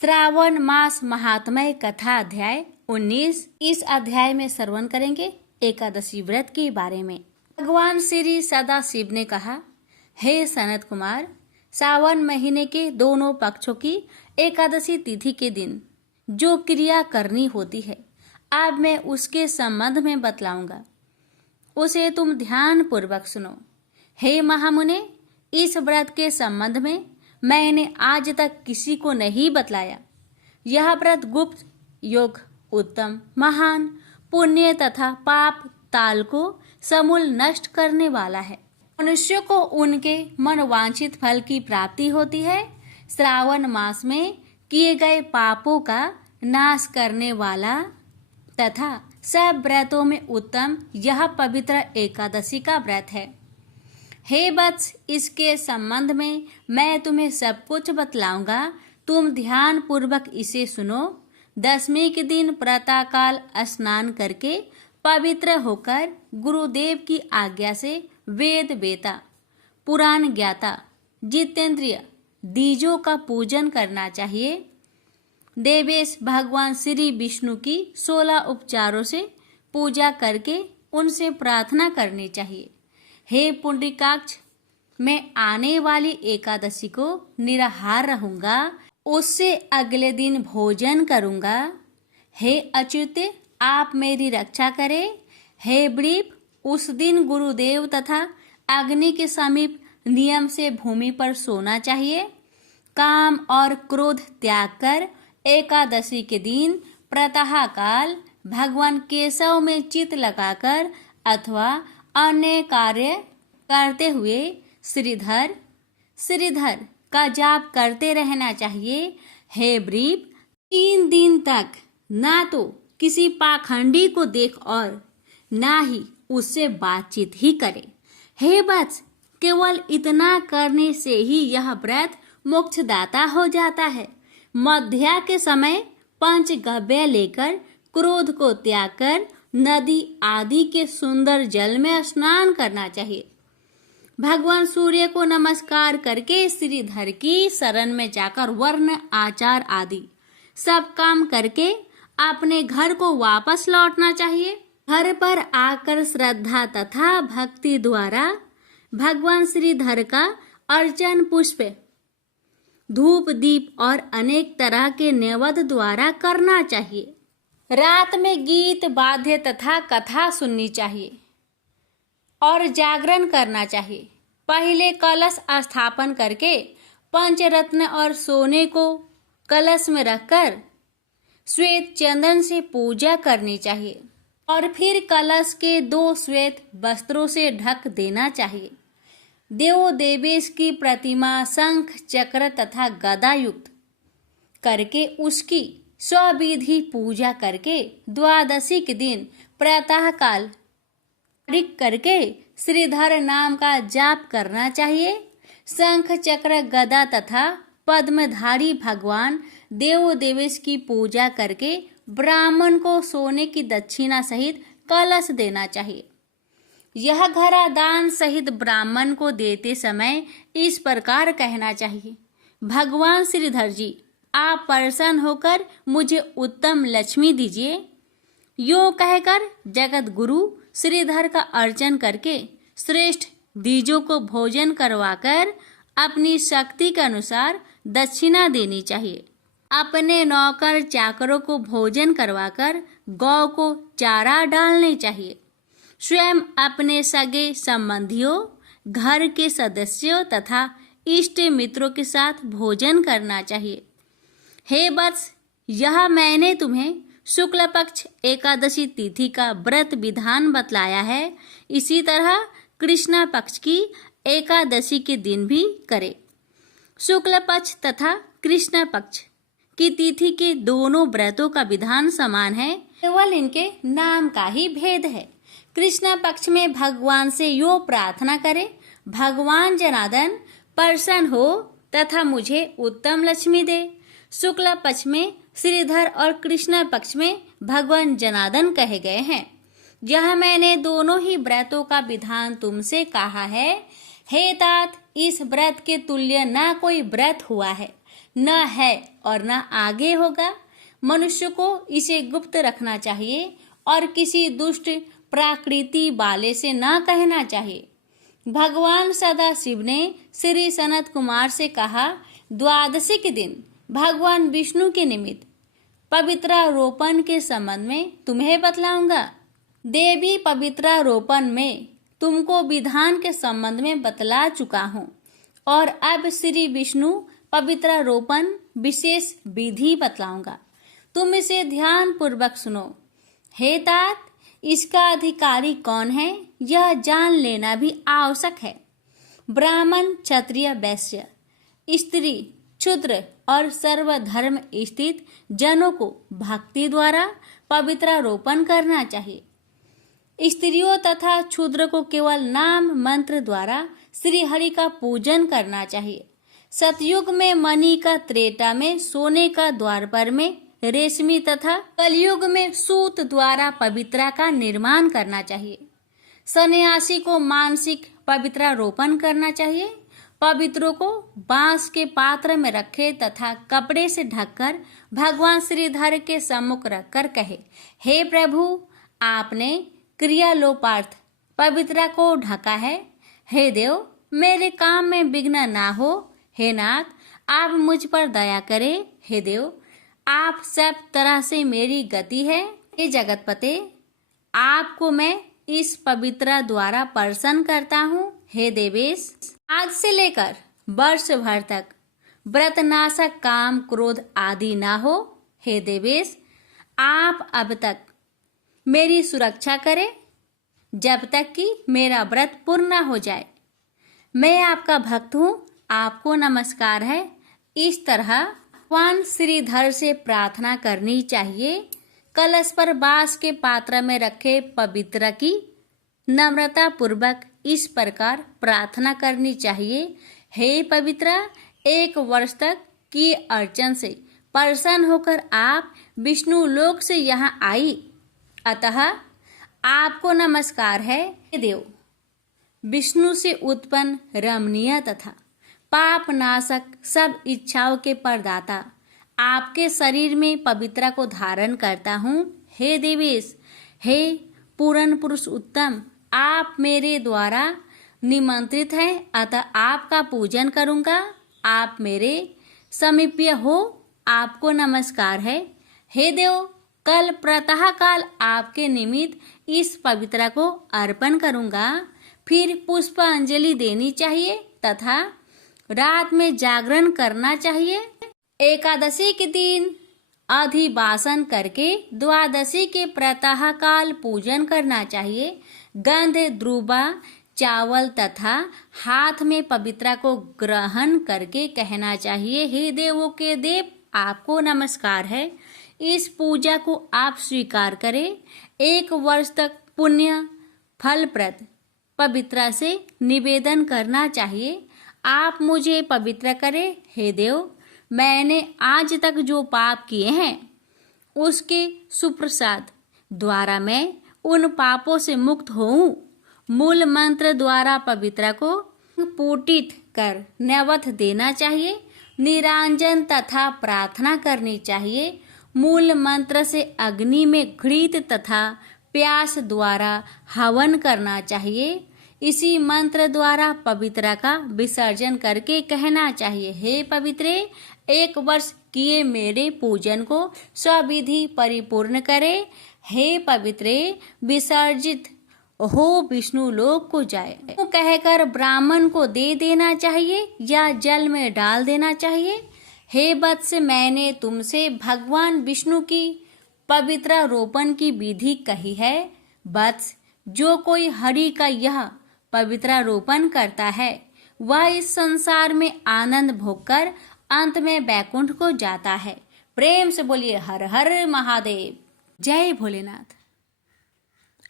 श्रावण मास महात्म्य कथा अध्याय 19। इस अध्याय में श्रवण करेंगे एकादशी व्रत के बारे में। भगवान श्री सदाशिव ने कहा, हे सनत कुमार, सावन महीने के दोनों पक्षों की एकादशी तिथि के दिन जो क्रिया करनी होती है, अब मैं उसके संबंध में बतलाऊंगा, उसे तुम ध्यान पूर्वक सुनो। हे महामुने, इस व्रत के संबंध में मैंने आज तक किसी को नहीं बतलाया। यह व्रत गुप्त, योग, उत्तम, महान, पुण्य तथा पाप ताल को समूल नष्ट करने वाला है। मनुष्य को उनके मनोवांछित फल की प्राप्ति होती है। श्रावण मास में किए गए पापों का नाश करने वाला तथा सब व्रतों में उत्तम यह पवित्र एकादशी का व्रत है। हे वत्स, इसके संबंध में मैं तुम्हें सब कुछ बतलाऊंगा, तुम ध्यान पूर्वक इसे सुनो। दशमी के दिन प्रातःकाल स्नान करके पवित्र होकर गुरुदेव की आज्ञा से वेद वेता, पुराण ज्ञाता, जितेंद्रिय द्विजों का पूजन करना चाहिए। देवेश भगवान श्री विष्णु की 16 उपचारों से पूजा करके उनसे प्रार्थना करनी चाहिए। हे पुंडरीकाक्ष, मैं आने वाली एकादशी को निराहार रहूंगा, उससे अगले दिन भोजन करूंगा। हे अच्युत, आप मेरी रक्षा करें। हे वृप, उस दिन गुरुदेव तथा अग्नि के समीप नियम से भूमि पर सोना चाहिए। काम और क्रोध त्याग कर एकादशी के दिन प्रातःकाल भगवान केशव में चित लगाकर अथवा अन्य कार्य करते हुए श्रीधर श्रीधर का जाप करते रहना चाहिए। हे वृप, 3 दिन तक ना तो किसी पाखंडी को देख और ना ही उससे बातचीत ही करे। हे वत्स, केवल इतना करने से ही यह व्रत मोक्षदाता हो जाता है। मध्या के समय पंचगव्य लेकर क्रोध को त्याग कर नदी आदि के सुंदर जल में स्नान करना चाहिए। भगवान सूर्य को नमस्कार करके श्रीधर की शरण में जाकर वर्ण आचार आदि सब काम करके अपने घर को वापस लौटना चाहिए। घर पर आकर श्रद्धा तथा भक्ति द्वारा भगवान श्रीधर का अर्चन, पुष्प, धूप, दीप और अनेक तरह के नैवेद्य द्वारा करना चाहिए। रात में गीत, वाद्य तथा कथा सुननी चाहिए और जागरण करना चाहिए। पहले कलश स्थापन करके पंचरत्न और सोने को कलश में रखकर श्वेत चंदन से पूजा करनी चाहिए और फिर कलश के 2 श्वेत वस्त्रों से ढक देना चाहिए। देव देवेश की प्रतिमा शंख, चक्र तथा गदा युक्त करके उसकी स्वविधि पूजा करके द्वादशी के दिन प्रातःकाल करके श्रीधर नाम का जाप करना चाहिए। शंख, चक्र, गदा तथा पद्मधारी भगवान देव देवेश की पूजा करके ब्राह्मण को सोने की दक्षिणा सहित कलश देना चाहिए। यह घड़ा दान सहित ब्राह्मण को देते समय इस प्रकार कहना चाहिए, भगवान श्रीधर जी, आप प्रसन्न होकर मुझे उत्तम लक्ष्मी दीजिए। यूं कहकर जगत गुरु श्रीधर का अर्चन करके श्रेष्ठ द्विजों को भोजन करवाकर अपनी शक्ति के अनुसार दक्षिणा देनी चाहिए। अपने नौकर चाकरों को भोजन करवाकर गौ को चारा डालने चाहिए। स्वयं अपने सगे संबंधियों, घर के सदस्यों तथा इष्ट मित्रों के साथ भोजन करना चाहिए। हे वत्स, यह मैंने तुम्हें शुक्ल पक्ष एकादशी तिथि का व्रत विधान बतलाया है। इसी तरह कृष्णा पक्ष की एकादशी के दिन भी करे। शुक्ल पक्ष तथा कृष्ण पक्ष की तिथि के दोनों व्रतों का विधान समान है, केवल इनके नाम का ही भेद है। कृष्ण पक्ष में भगवान से यो प्रार्थना करें, भगवान जनार्दन प्रसन्न हो तथा मुझे उत्तम लक्ष्मी दे। शुक्ल पक्ष में श्रीधर और कृष्ण पक्ष में भगवान जनार्दन कहे गए हैं। यह मैंने दोनों ही व्रतों का विधान तुमसे कहा है। हे तात, इस व्रत के तुल्य न कोई व्रत हुआ है, न है और न आगे होगा। मनुष्य को इसे गुप्त रखना चाहिए और किसी दुष्ट प्रकृति वाले से न कहना चाहिए। भगवान सदाशिव ने श्री सनत कुमार से कहा, द्वादशी के दिन भगवान विष्णु के निमित्त पवित्रारोपण के संबंध में तुम्हें बतलाऊंगा। देवी पवित्रारोपण में तुमको विधान के संबंध में बतला चुका हूँ और अब श्री विष्णु पवित्रारोपण विशेष विधि बतलाऊंगा। तुम इसे ध्यान पूर्वक सुनो। हे तात, इसका अधिकारी कौन है यह जान लेना भी आवश्यक है। ब्राह्मण, क्षत्रिय, वैश्य, स्त्री, क्षुद्र और सर्वधर्म स्थित जनों को भक्ति द्वारा पवित्रारोपण करना चाहिए। स्त्रियों तथा क्षुद्र को केवल नाम मंत्र द्वारा श्री हरि का पूजन करना चाहिए। सतयुग में मणि का, त्रेता में सोने का, द्वापर में रेशमी तथा कलयुग में सूत द्वारा पवित्रा का निर्माण करना चाहिए। सन्यासी को मानसिक पवित्रारोपण करना चाहिए। पवित्रों को बांस के पात्र में रखे तथा कपड़े से ढककर भगवान श्रीधर के सम्मुख रखकर कहे, हे प्रभु, आपने क्रियालोपार्थ पवित्रा को ढका है। हे देव, मेरे काम में विघ्न ना हो। हे नाथ, आप मुझ पर दया करें। हे देव, आप सब तरह से मेरी गति है। हे जगतपते, आपको मैं इस पवित्रा द्वारा प्रसन्न करता हूँ। हे देवेश, आज से लेकर वर्ष भर तक व्रतनाशक काम, क्रोध आदि ना हो। हे देवेश, आप अब तक मेरी सुरक्षा करें जब तक कि मेरा व्रत पूर्ण न हो जाए। मैं आपका भक्त हूँ, आपको नमस्कार है। इस तरह भगवान श्रीधर से प्रार्थना करनी चाहिए। कलश पर बांस के पात्र में रखे पवित्र की नम्रता पूर्वक इस प्रकार प्रार्थना करनी चाहिए, हे पवित्रा, 1 वर्ष तक की अर्चन से प्रसन्न होकर आप विष्णु लोक से यहाँ आई, अतः आपको नमस्कार है। हे देव, विष्णु से उत्पन्न रमणीय तथा पाप नाशक सब इच्छाओं के परदाता आपके शरीर में पवित्रा को धारण करता हूँ। हे देवेश, हे पूर्ण पुरुष उत्तम, आप मेरे द्वारा निमंत्रित हैं, अतः आपका पूजन करूँगा। आप मेरे समीप्य हो, आपको नमस्कार है। हे देव, कल प्रातः काल आपके निमित्त इस पवित्रा को अर्पण करूँगा। फिर पुष्पांजलि देनी चाहिए तथा रात में जागरण करना चाहिए। एकादशी के दिन अधिवासन करके द्वादशी के प्रातः काल पूजन करना चाहिए। गंध, द्रुबा, चावल तथा हाथ में पवित्रा को ग्रहण करके कहना चाहिए, हे देवों के देव, आपको नमस्कार है। इस पूजा को आप स्वीकार करें। 1 वर्ष तक पुण्य फलप्रद पवित्रा से निवेदन करना चाहिए। आप मुझे पवित्र करें। हे देव, मैंने आज तक जो पाप किए हैं उसके सुप्रसाद द्वारा मैं उन पापों से मुक्त होऊं। मूल मंत्र द्वारा पवित्रा को पूटित कर नैवेद्य देना चाहिए। निरांजन तथा प्रार्थना करनी चाहिए। मूल मंत्र से अग्नि में घृत तथा प्यास द्वारा हवन करना चाहिए। इसी मंत्र द्वारा पवित्रा का विसर्जन करके कहना चाहिए, हे पवित्रे, 1 वर्ष किए मेरे पूजन को स्वविधि परिपूर्ण करे। हे पवित्रे, विसर्जित हो विष्णु लोक को जाए। तो कहकर ब्राह्मण को दे देना चाहिए या जल में डाल देना चाहिए। हे वत्स, मैंने तुमसे भगवान विष्णु की पवित्रारोपण की विधि कही है। वत्स, जो कोई हरि का यह पवित्रारोपण करता है वह इस संसार में आनंद भोगकर अंत में बैकुंठ को जाता है। प्रेम से बोलिए हर हर महादेव, जय भोलेनाथ।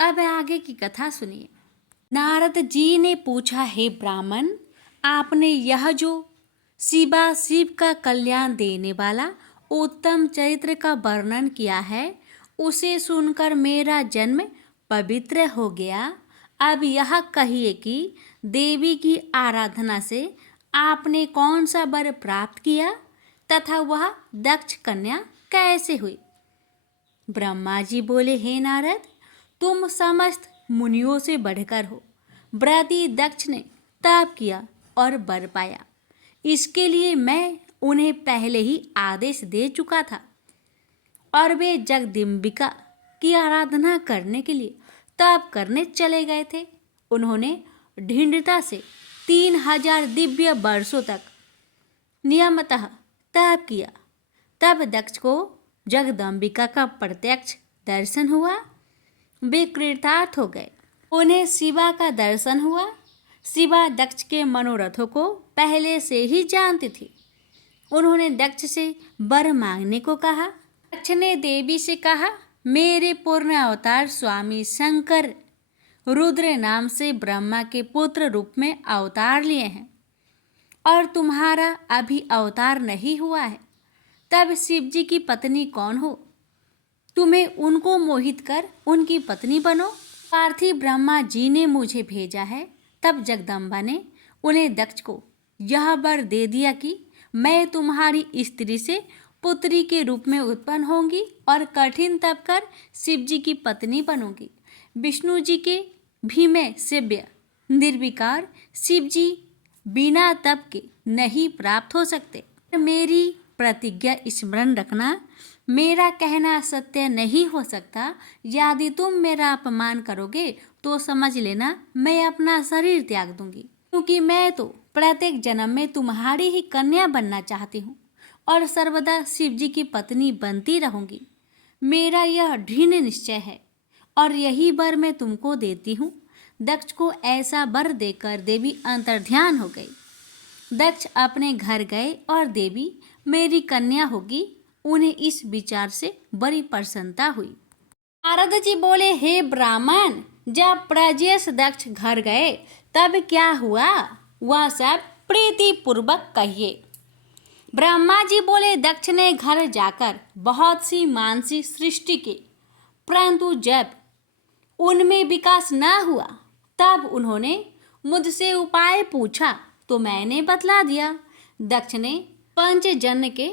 अब आगे की कथा सुनिए। नारद जी ने पूछा, हे ब्राह्मण, आपने यह जो शिवा शिव का कल्याण देने वाला उत्तम चरित्र का वर्णन किया है उसे सुनकर मेरा जन्म पवित्र हो गया। अब यह कहिए कि देवी की आराधना से आपने कौन सा वर प्राप्त किया। तथा वह दक्ष कन्या कैसे हुई? ब्रह्मा जी बोले, हे नारद, तुम समस्त मुनियों से बढ़कर हो। व्रती दक्ष ने तप किया और वर पाया। इसके लिए मैं उन्हें पहले ही आदेश दे चुका था और वे जगदम्बिका की आराधना करने के लिए तप करने चले गए थे। उन्होंने दृढ़ता से 3000 दिव्य वर्षों तक नियमतः तप किया। तब दक्ष को जगदम्बिका का प्रत्यक्ष दर्शन हुआ। वे कृतार्थ हो गए। उन्हें शिवा का दर्शन हुआ। शिवा दक्ष के मनोरथों को पहले से ही जानती थी। उन्होंने दक्ष से वर मांगने को कहा। दक्ष ने देवी से कहा, मेरे पूर्ण अवतार स्वामी शंकर रुद्र नाम से ब्रह्मा के पुत्र रूप में अवतार लिए हैं और तुम्हारा अभी अवतार नहीं हुआ है। तब शिव जी की पत्नी कौन हो? तुम्हें उनको मोहित कर उनकी पत्नी बनो। पार्थिव ब्रह्मा जी ने मुझे भेजा है। तब जगदम्बा ने उन्हें दक्ष को यह वर दे दिया कि मैं तुम्हारी स्त्री से पुत्री के रूप में उत्पन्न होंगी और कठिन तप कर शिव जी की पत्नी बनूंगी। विष्णु जी के भी मैं सेव्य निर्विकार शिव जी बिना तप के नहीं प्राप्त हो सकते। मेरी प्रतिज्ञा स्मरण रखना। मेरा कहना सत्य नहीं हो सकता। यदि तुम मेरा अपमान करोगे तो समझ लेना मैं अपना शरीर त्याग दूंगी, क्योंकि मैं तो प्रत्येक जन्म में तुम्हारी ही कन्या बनना चाहती हूँ और सर्वदा शिव जी की पत्नी बनती रहूंगी। मेरा यह दृढ़ निश्चय है और यही वर मैं तुमको देती हूँ। दक्ष को ऐसा वर देकर देवी अंतर्ध्यान हो गई। दक्ष अपने घर गए और देवी मेरी कन्या होगी, उन्हें इस विचार से बड़ी प्रसन्नता हुई। नारद जी बोले, हे ब्राह्मण, जब प्रजेश दक्ष घर गए तब क्या हुआ वह सब प्रीति पूर्वक कहिए। ब्रह्मा जी बोले, दक्ष ने घर जाकर बहुत सी मानसी सृष्टि की, परंतु जब उनमें विकास न हुआ तब उन्होंने मुझसे उपाय पूछा तो मैंने बतला दिया। दक्ष ने पंचजन्य के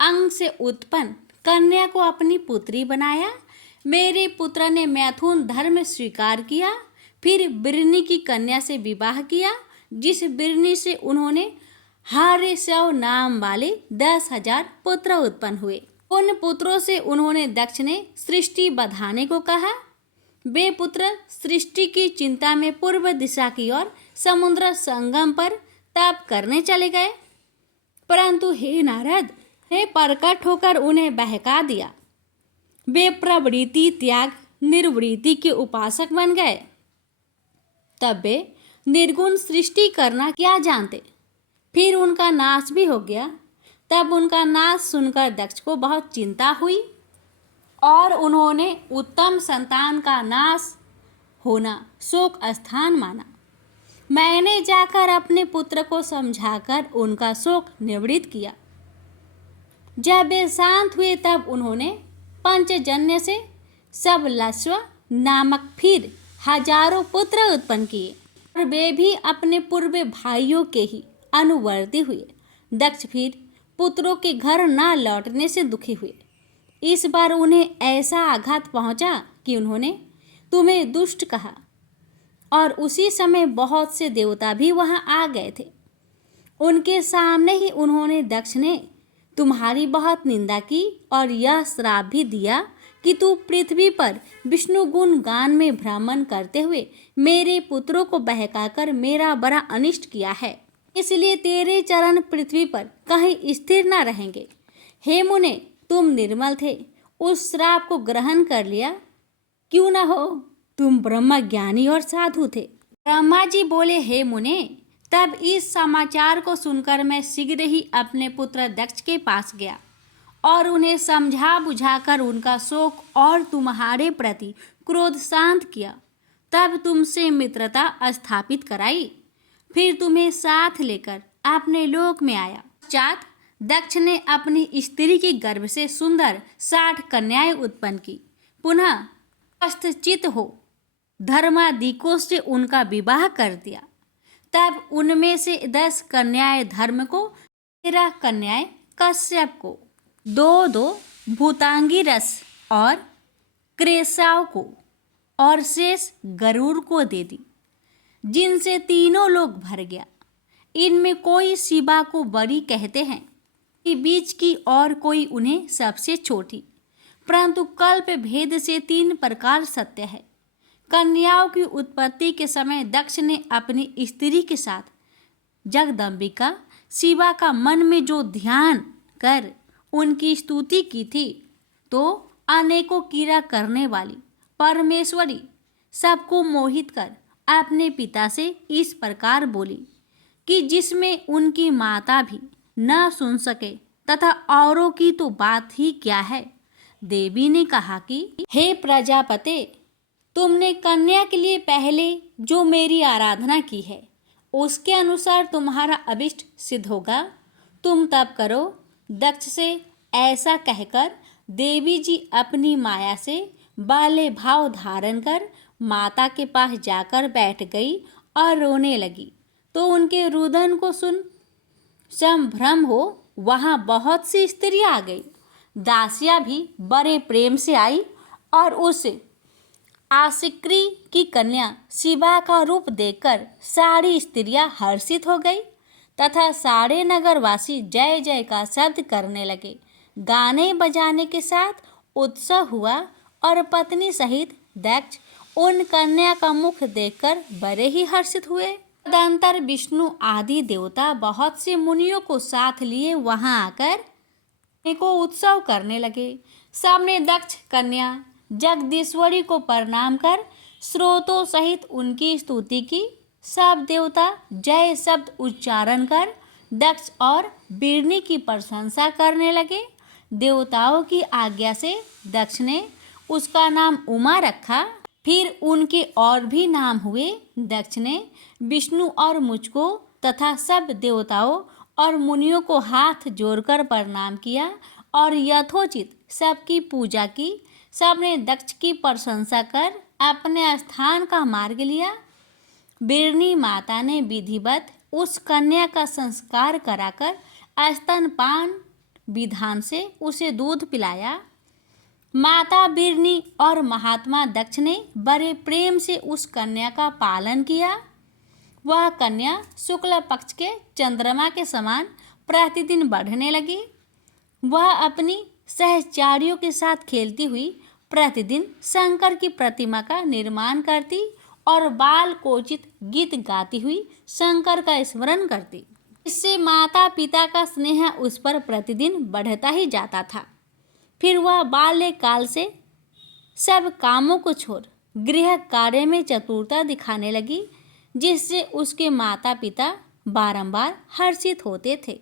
अंग से उत्पन्न कन्या को अपनी पुत्री बनाया। मेरे पुत्र ने मैथुन धर्म स्वीकार किया। फिर बिरनी की कन्या से विवाह किया, जिस बिरनी से उन्होंने हर्षव नाम वाले 10,000 पुत्र उत्पन्न हुए। उन पुत्रों से उन्होंने दक्ष ने सृष्टि बढ़ाने को कहा। वे पुत्र सृष्टि की चिंता में पूर्व दिशा की ओर समुद्र संगम पर तप करने चले गए, परंतु हे नारद ने प्रकट होकर उन्हें बहका दिया। वे प्रवृत्ति त्याग निर्वृत्ति के उपासक बन गए। तब वे निर्गुण सृष्टि करना क्या जानते। फिर उनका नाश भी हो गया। तब उनका नाश सुनकर दक्ष को बहुत चिंता हुई और उन्होंने उत्तम संतान का नाश होना शोक स्थान माना। मैंने जाकर अपने पुत्र को समझाकर उनका शोक निवृत्त किया। जब वे शांत हुए तब उन्होंने पंचजन्य से सबलस्व नामक फिर हजारों पुत्र उत्पन्न किए और वे भी अपने पूर्व भाइयों के ही अनुवर्ती हुए। दक्ष फिर पुत्रों के घर न लौटने से दुखी हुए। इस बार उन्हें ऐसा आघात पहुंचा कि उन्होंने तुम्हें दुष्ट कहा और उसी समय बहुत से देवता भी वहां आ गए थे। उनके सामने ही उन्होंने दक्ष ने तुम्हारी बहुत निंदा की और यह श्राप भी दिया कि तू पृथ्वी पर विष्णु गुण गान में भ्रमण करते हुए मेरे पुत्रों को बहकाकर मेरा बड़ा अनिष्ट किया है, इसलिए तेरे चरण पृथ्वी पर कहीं स्थिर न रहेंगे। हे मुने, तुम निर्मल थे, उस श्राप को ग्रहण कर लिया। क्यों न हो, तुम ब्रह्म ज्ञानी और साधु थे। ब्रह्मा जी बोले, हे मुने, तब इस समाचार को सुनकर मैं शीघ्र ही अपने पुत्र दक्ष के पास गया और उन्हें समझा बुझाकर उनका शोक और तुम्हारे प्रति क्रोध शांत किया। तब तुमसे मित्रता स्थापित कराई, फिर तुम्हें साथ लेकर अपने लोक में आया। पश्चात दक्ष ने अपनी स्त्री के गर्भ से सुंदर 60 कन्याएं उत्पन्न की। पुनः पश्चित हो धर्मादिकों से उनका विवाह कर दिया। तब उनमें से 10 कन्याएं धर्म को, 13 कन्याएं कश्यप को दो दो भूतांगी रस और क्रेसाव को और शेष गरुड़ को दे दी, जिनसे तीनों लोक भर गया। इनमें कोई शिवा को बड़ी कहते हैं कि बीच की और कोई उन्हें सबसे छोटी, परंतु कल्प भेद से तीन प्रकार सत्य है। कन्याओं की उत्पत्ति के समय दक्ष ने अपनी स्त्री के साथ जगदम्बिका शिवा का मन में जो ध्यान कर उनकी स्तुति की थी, तो अनेकों कीड़ा करने वाली परमेश्वरी सबको मोहित कर अपने पिता से इस प्रकार बोली कि जिसमें उनकी माता भी न सुन सके तथा औरों की तो बात ही क्या है। देवी ने कहा कि हे प्रजापते, तुमने कन्या के लिए पहले जो मेरी आराधना की है उसके अनुसार तुम्हारा अभिष्ट सिद्ध होगा। तुम तब करो। दक्ष से ऐसा कहकर देवी जी अपनी माया से बाले भाव धारण कर माता के पास जाकर बैठ गई और रोने लगी। तो उनके रुदन को सुन संभ्रम हो वहाँ बहुत सी स्त्रियाँ आ गई। दासियाँ भी बड़े प्रेम से आई और उस आसिक्री की कन्या शिवा का रूप देखकर सारी स्त्रियां हर्षित हो गई तथा सारे नगरवासी जय जय का शब्द करने लगे। गाने बजाने के साथ उत्सव हुआ और पत्नी सहित दक्ष उन कन्या का मुख देखकर बड़े ही हर्षित हुए। तदंतर विष्णु आदि देवता बहुत से मुनियों को साथ लिए वहां आकर को उत्सव करने लगे। सामने दक्ष कन्या जगदीश्वरी को प्रणाम कर स्रोतों सहित उनकी स्तुति की। सब देवता जय शब्द उच्चारण कर दक्ष और बिरनी की प्रशंसा करने लगे। देवताओं की आज्ञा से दक्ष ने उसका नाम उमा रखा। फिर उनके और भी नाम हुए। दक्ष ने विष्णु और मुझको तथा सब देवताओं और मुनियों को हाथ जोड़कर प्रणाम किया और यथोचित सबकी पूजा की। सबने दक्ष की प्रशंसा कर अपने स्थान का मार्ग लिया। बिरनी माता ने विधिवत उस कन्या का संस्कार कराकर स्तनपान विधान से उसे दूध पिलाया। माता बिरनी और महात्मा दक्ष ने बड़े प्रेम से उस कन्या का पालन किया। वह कन्या शुक्ल पक्ष के चंद्रमा के समान प्रतिदिन बढ़ने लगी। वह अपनी सहचारियों के साथ खेलती हुई प्रतिदिन शंकर की प्रतिमा का निर्माण करती और बाल कोचित गीत गाती हुई शंकर का स्मरण करती। इससे माता पिता का स्नेह उस पर प्रतिदिन बढ़ता ही जाता था। फिर वह बाल्यकाल से सब कामों को छोड़ गृह कार्य में चतुरता दिखाने लगी, जिससे उसके माता पिता बारंबार हर्षित होते थे।